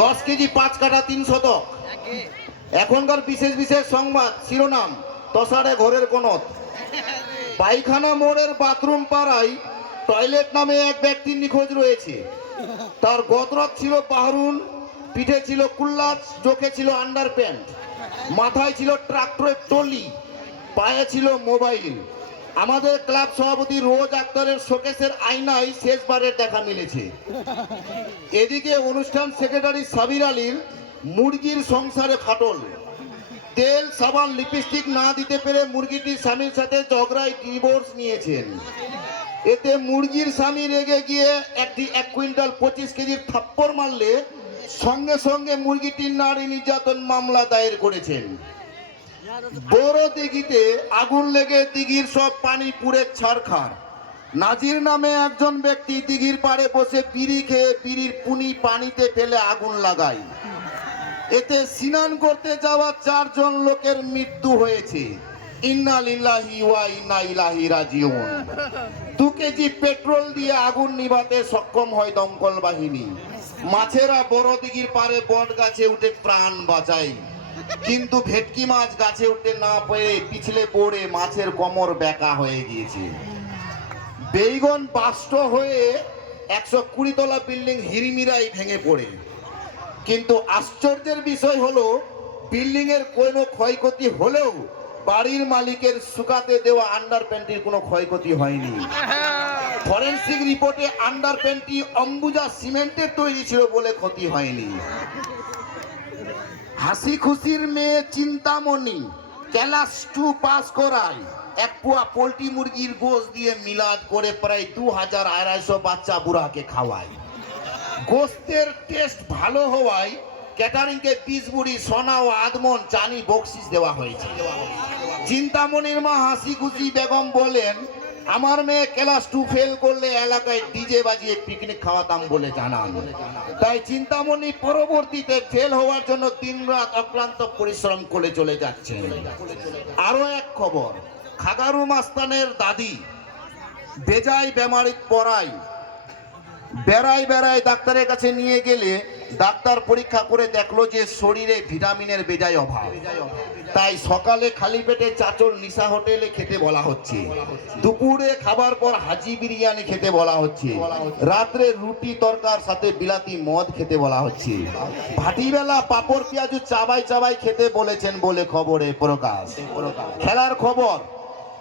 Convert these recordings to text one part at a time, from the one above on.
দশ কেজি পাঁচ কাটা তিন শতক। এখনকার বিশেষ বিশেষ সংবাদ শিরোনাম তসারে ঘরের কোনত পায়খানা মোড়ের বাথরুম পাড়ায় টয়লেট নামে এক ব্যক্তির নিখোঁজ রয়েছে। তার গতরক ছিল পাহরুন পিঠে ছিল কুল্লাচ চোখে ছিল আন্ডার প্যান্ট মাথায় ছিল ট্রাক্টরের টলি পায়ে ছিল মোবাইল। আমাদের ক্লাব সভাপতি রোজ আক্তারের শোকেসের আয়নায় শেষবারের দেখা মিলেছে। এদিকে অনুষ্ঠান সেক্রেটারি সাবির আলীর মুরগির সংসারে ফাটল। তেল, সাবান, লিপস্টিক না দিতে পেরে মুরগিটির স্বামীর সাথে ঝগড়ায় ডিভোর্স নিয়েছেন। এতে মুরগির স্বামী রেগে গিয়ে একটি এক কুইন্টাল পঁচিশ কেজির থাপ্পড় মারলে সঙ্গে সঙ্গে মুরগিটির নারী নির্যাতন মামলা দায়ের করেছেন। বড় দিঘিতে আগুন লেগে দিঘির সব পানি পুড়ে ছারখার। নাজির নামে একজন ব্যক্তি দিঘির পাড়ে বসে বিড়ি খেয়ে বিড়ির পুনি পানিতে ফেলে আগুন লাগায়। এতে স্নান করতে যাওয়া চারজন লোকের মৃত্যু হয়েছে। ইন্না লিল্লাহি ওয়া ইন্না ইলাহি রাজিউন। দু কেজি পেট্রোল দিয়ে আগুন নিভাতে সক্ষম হয় দমকল বাহিনী। মাছেরা বড় দিঘির পারে বট গাছে উঠে প্রাণ বাঁচায়। কিন্তু ভেটকি মাছ গাছে উঠতে না পেরে পিছলে পড়ে মাছের কোমর বেঁকা হয়ে গিয়েছে। বেইগন বাষ্ট হয়ে একশো কুড়ি তলা বিল্ডিং হিরিমিরাই ভেঙে পড়ে। কিন্তু আশ্চর্যের বিষয় হলো বিল্ডিং এর কোনো ক্ষয়ক্ষতি হলেও বাড়ির মালিকের শুকাতে দেওয়া আন্ডার প্যান্টির কোনো ক্ষয়ক্ষতি হয়নি। ফরেন্সিক রিপোর্টে আন্ডার প্যান্টটি অম্বুজা সিমেন্টের তৈরি ছিল বলে ক্ষতি হয়নি। হাসি খুশির মেয়ে চিন্তামণি ক্লাস টু পাস করায়। এক পোয়া পোলট্রি মুরগির গোশ দিয়ে মিলাদ করে প্রায় দু হাজার আড়াইশো বাচ্চা বুড়াকে খাওয়ায়। গোস্তের টেস্ট ভালো হওয়ায় ক্যাটারিংকে পিস সোনা ও আদমন চানি বকশিস দেওয়া হয়েছে। চিন্তামণির মা হাসি খুশি বেগম বলেন আমার মেয়ে ক্লাস টু ফেল করলে এলাকায় ডিজে বাজিয়ে পিকনিক খাওয়াতাম বলে জানান। তাই চিন্তামণি পরবর্তীতে ফেল হওয়ার জন্য তিন রাত অক্লান্ত পরিশ্রম করে চলে যাচ্ছে আরও এক খবর, খাগারু মাস্তানের দাদি, বেজায় বেমারিত পড়ায় বেড়াই বেড়াই ডাক্তারের কাছে নিয়ে গেলে ডাক্তার পরীক্ষা করে দেখল যে শরীরে ভিটামিনের বেজায় অভাব। তাই সকালে খালি পেটে চাচল নিশা হোটেলে খেতে বলা হচ্ছে। দুপুরে খাবার পর হাজি বিরিয়ানি খেতে বলা হচ্ছে। রাত্রে রুটি তরকার সাথে বিলাতি মদ খেতে বলা হচ্ছে। ভাটিবেলা পাপড় পেঁয়াজু চাবাই চাবাই খেতে বলেছেন বলে খবরে প্রকাশ। খেলার খবর,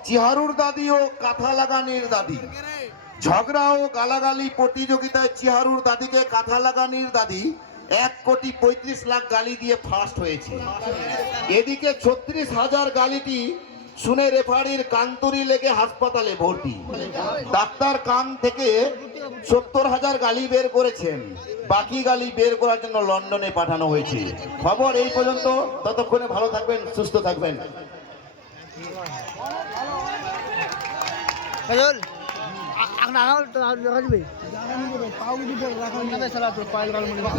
চিহারুর দাদি ও কাঁথা লাগানির দাদি। ঝগড়া ও গালাগালি প্রতিযোগিতায় চিহারুর দাদিকে কাঁথা লাগানির দাদি এক কোটি পঁয়ত্রিশ লাখ গালি দিয়ে ফার্স্ট হয়েছে। এদিকে ছত্রিশ হাজার গালিটি শুনে রেফারির কান্তরি লেগে হাসপাতালে ভর্তি। ডাক্তার কান থেকে সত্তর হাজার গালি বের করেছেন। বাকি গালি বের করার জন্য লন্ডনে পাঠানো হয়েছে। খবর এই পর্যন্ত। ততক্ষণে ভালো থাকবেন, সুস্থ থাকবেন।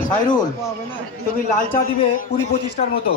সাইরুল তুমি লাল চা দিবে কুড়ি পঁচিশটার মতো।